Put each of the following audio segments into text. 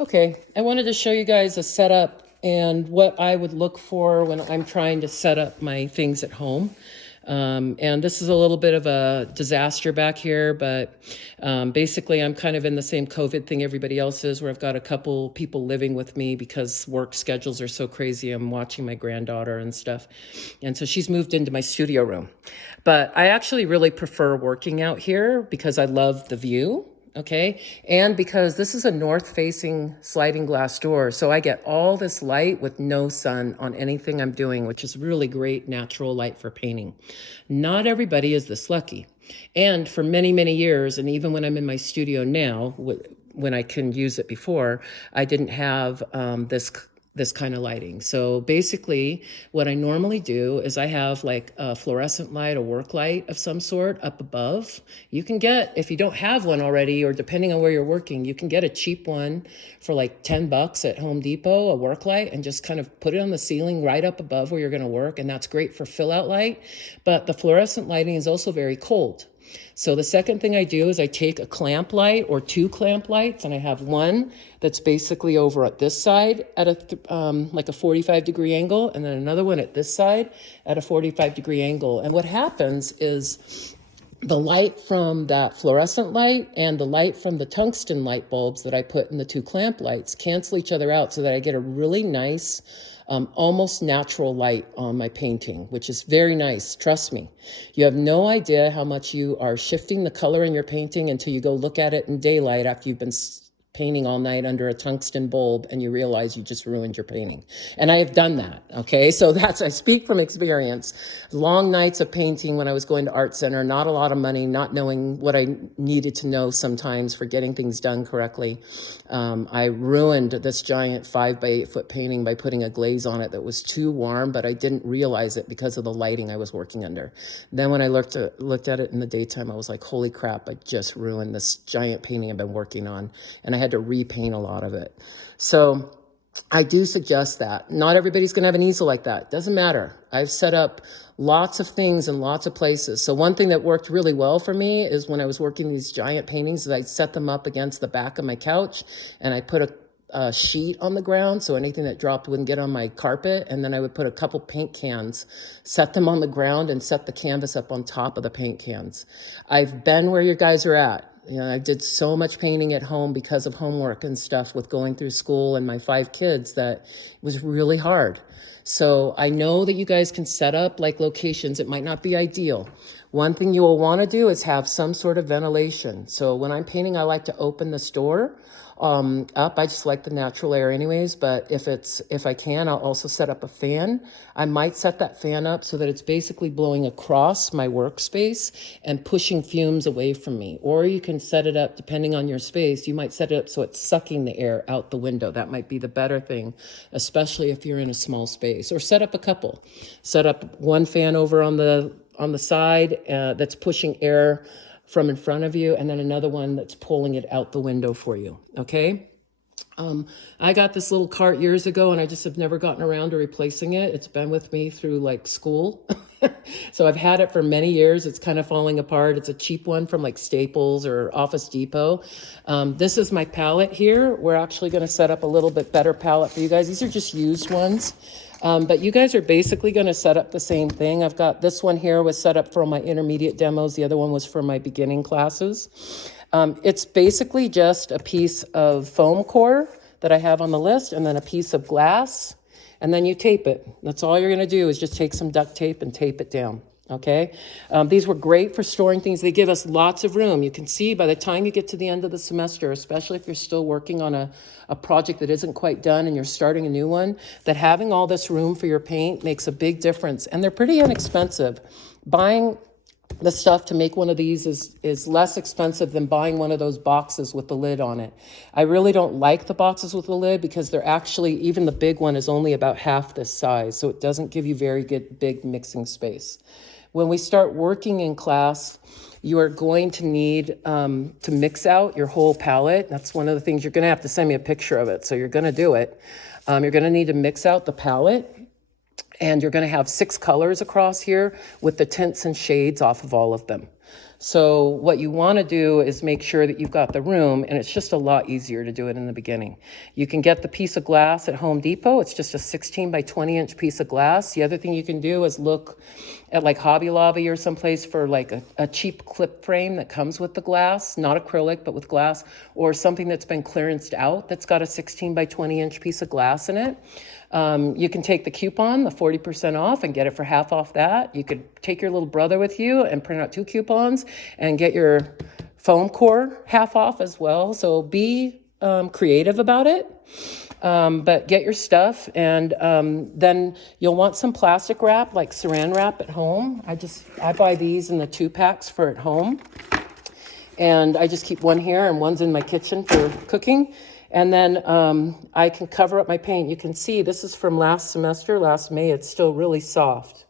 Okay, I wanted to show you guys a setup and what I would look for when I'm trying to set up my things at home. And this is a little bit of a disaster back here, but basically I'm kind of in the same COVID thing everybody else is, where I've got a couple people living with me because work schedules are so crazy. I'm watching my granddaughter and stuff. And so she's moved into my studio room. But I actually really prefer working out here because I love the view. Okay. And because this is a north facing sliding glass door, so I get all this light with no sun on anything I'm doing, which is really great natural light for painting. Not everybody is this lucky. And for many, many years, and even when I'm in my studio now, when I can use it before, I didn't have this kind of lighting. So basically what I normally do is I have like a fluorescent light, a work light of some sort up above. You can get, if you don't have one already, or depending on where you're working, you can get a cheap one for like $10 at Home Depot, a work light, and just kind of put it on the ceiling right up above where you're going to work. And that's great for fill out light. But the fluorescent lighting is also very cold. So the second thing I do is I take a clamp light or two clamp lights, and I have one that's basically over at this side at like a 45-degree angle, and then another one at this side at a 45-degree angle. And what happens is the light from that fluorescent light and the light from the tungsten light bulbs that I put in the two clamp lights cancel each other out so that I get a really nice, almost natural light on my painting, which is very nice. Trust me. You have no idea how much you are shifting the color in your painting until you go look at it in daylight after you've been painting all night under a tungsten bulb and you realize you just ruined your painting. And I have done that, okay? So I speak from experience. Long nights of painting when I was going to art center, not a lot of money, not knowing what I needed to know sometimes for getting things done correctly. I ruined this giant 5-by-8-foot painting by putting a glaze on it that was too warm, but I didn't realize it because of the lighting I was working under. Then when I looked at it in the daytime, I was like, holy crap, I just ruined this giant painting I've been working on. And I had to repaint a lot of it. So I do suggest that. Not everybody's going to have an easel like that. Doesn't matter. I've set up lots of things in lots of places. So one thing that worked really well for me is when I was working these giant paintings, is I set them up against the back of my couch, and I put a sheet on the ground so anything that dropped wouldn't get on my carpet. And then I would put a couple paint cans, set them on the ground, and set the canvas up on top of the paint cans. I've been where you guys are at. You know, I did so much painting at home because of homework and stuff with going through school and my 5 kids that it was really hard. So I know that you guys can set up like locations. It might not be ideal. One thing you will want to do is have some sort of ventilation. So when I'm painting, I like to open this door up. I just like the natural air anyways, but if I can, I'll also set up a fan. I might set that fan up so that it's basically blowing across my workspace and pushing fumes away from me. Or you can set it up, depending on your space, you might set it up so it's sucking the air out the window. That might be the better thing, especially if you're in a small space. Or set up a couple. Set up one fan over on the side that's pushing air from in front of you, and then another one that's pulling it out the window for you, okay? I got this little cart years ago, and I just have never gotten around to replacing it. It's been with me through like school. So I've had it for many years. It's kind of falling apart. It's a cheap one from like Staples or Office Depot. This is my palette here. We're actually going to set up a little bit better palette for you guys. These are just used ones. But you guys are basically going to set up the same thing. I've got this one here was set up for my intermediate demos. The other one was for my beginning classes. It's basically just a piece of foam core that I have on the list, and then a piece of glass, and then you tape it. That's all you're going to do is just take some duct tape and tape it down. Okay. These were great for storing things. They give us lots of room. You can see by the time you get to the end of the semester, especially if you're still working on a project that isn't quite done and you're starting a new one, that having all this room for your paint makes a big difference. And they're pretty inexpensive. Buying the stuff to make one of these is less expensive than buying one of those boxes with the lid on it. I really don't like the boxes with the lid because they're actually, even the big one is only about half this size. So it doesn't give you very good big mixing space. When we start working in class, you are going to need to mix out your whole palette. That's one of the things. You're going to have to send me a picture of it. So you're going to do it. You're going to need to mix out the palette. And you're going to have 6 colors across here with the tints and shades off of all of them. So what you want to do is make sure that you've got the room, and it's just a lot easier to do it in the beginning. You can get the piece of glass at Home Depot. It's just a 16 by 20 inch piece of glass. The other thing you can do is look at like Hobby Lobby or someplace for like a cheap clip frame that comes with the glass, not acrylic, but with glass, or something that's been clearanced out that's got a 16 by 20 inch piece of glass in it. You can take the coupon, the 40% off, and get it for half off that. You could take your little brother with you and print out 2 coupons and get your foam core half off as well. So be creative about it, but get your stuff. And then you'll want some plastic wrap, like saran wrap at home. I buy these in the 2-packs for at home. And I just keep one here and one's in my kitchen for cooking. And then I can cover up my paint. You can see this is from last semester, last May. It's still really soft.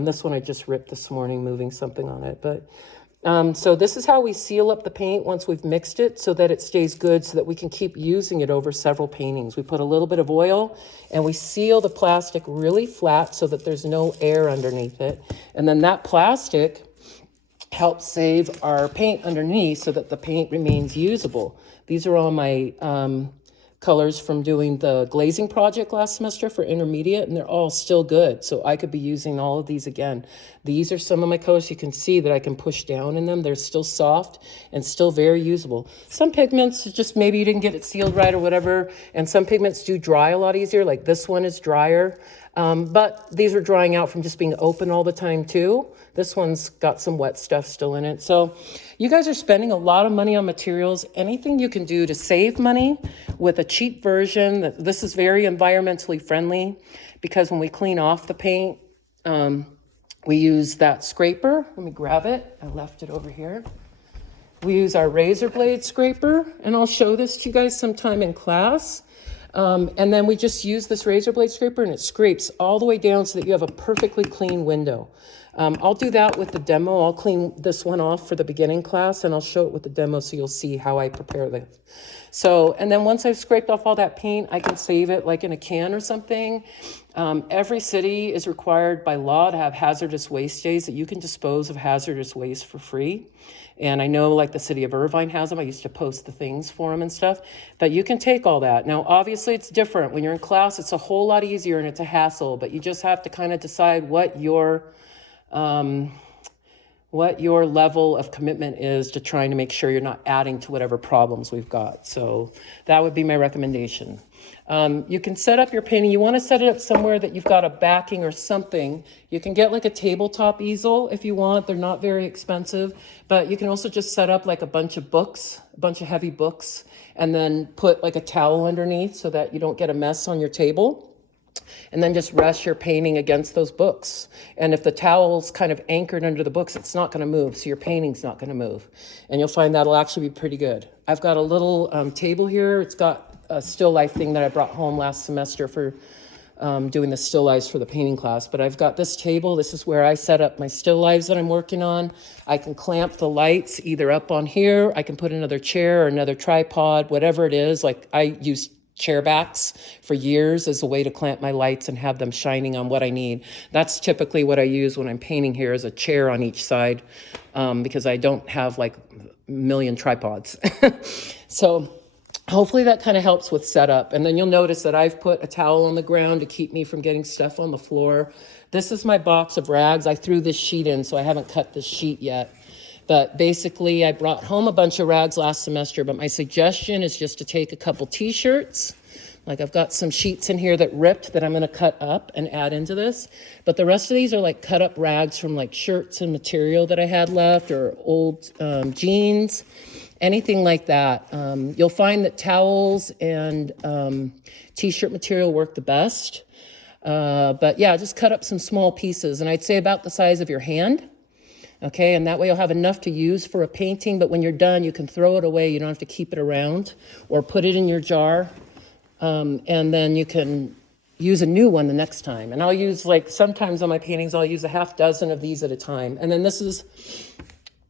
This one I just ripped this morning, moving something on it. But so this is how we seal up the paint once we've mixed it so that it stays good, so that we can keep using it over several paintings. We put a little bit of oil and we seal the plastic really flat so that there's no air underneath it. And then that plastic helps save our paint underneath so that the paint remains usable. These are all my colors from doing the glazing project last semester for intermediate, and they're all still good. So I could be using all of these again. These are some of my colors. You can see that I can push down in them. They're still soft and still very usable. Some pigments, just maybe you didn't get it sealed right or whatever, and some pigments do dry a lot easier. Like this one is drier, but these are drying out from just being open all the time too. This one's got some wet stuff still in it. So you guys are spending a lot of money on materials. Anything you can do to save money with a cheap version. This is very environmentally friendly because when we clean off the paint, we use that scraper. Let me grab it. I left it over here. We use our razor blade scraper, and I'll show this to you guys sometime in class. And then we just use this razor blade scraper, and it scrapes all the way down so that you have a perfectly clean window. I'll do that with the demo. I'll clean this one off for the beginning class, and I'll show it with the demo so you'll see how I prepare this. So, and then once I've scraped off all that paint, I can save it like in a can or something. Every city is required by law to have hazardous waste days that you can dispose of hazardous waste for free. And I know like the city of Irvine has them. I used to post the things for them and stuff, but you can take all that. Now, obviously it's different. When you're in class, it's a whole lot easier and it's a hassle, but you just have to kind of decide what your level of commitment is to trying to make sure you're not adding to whatever problems we've got. So that would be my recommendation. You can set up your painting. You want to set it up somewhere that you've got a backing or something. You can get like a tabletop easel if you want. They're not very expensive, but you can also just set up like a bunch of books, a bunch of heavy books, and then put like a towel underneath so that you don't get a mess on your table. And then just rest your painting against those books. And if the towel's kind of anchored under the books, it's not going to move. So your painting's not going to move. And you'll find that'll actually be pretty good. I've got a little table here. It's got a still life thing that I brought home last semester for doing the still lives for the painting class. But I've got this table. This is where I set up my still lives that I'm working on. I can clamp the lights either up on here. I can put another chair or another tripod, whatever it is. Like I use chair backs for years as a way to clamp my lights and have them shining on what I need. That's typically what I use when I'm painting here, is a chair on each side, because I don't have like a million tripods. So hopefully that kind of helps with setup. And then you'll notice that I've put a towel on the ground to keep me from getting stuff on the floor. This is my box of rags. I threw this sheet in, so I haven't cut this sheet yet. But basically, I brought home a bunch of rags last semester, but my suggestion is just to take a couple t-shirts. Like I've got some sheets in here that ripped that I'm going to cut up and add into this. But the rest of these are like cut up rags from like shirts and material that I had left, or old jeans, anything like that. You'll find that towels and t-shirt material work the best. But yeah, just cut up some small pieces, and I'd say about the size of your hand. Okay, and that way you'll have enough to use for a painting, but when you're done, you can throw it away. You don't have to keep it around, or put it in your jar, and then you can use a new one the next time. And I'll use, like, sometimes on my paintings, I'll use a half dozen of these at a time. And then this is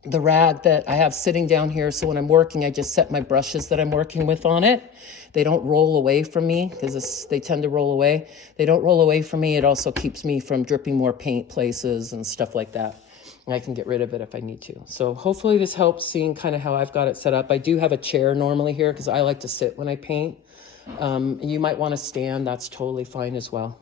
the rag that I have sitting down here, so when I'm working, I just set my brushes that I'm working with on it. They don't roll away from me, because they tend to roll away. They don't roll away from me. It also keeps me from dripping more paint places and stuff like that. I can get rid of it if I need to. So hopefully this helps seeing kind of how I've got it set up. I do have a chair normally here because I like to sit when I paint. You might want to stand. That's totally fine as well.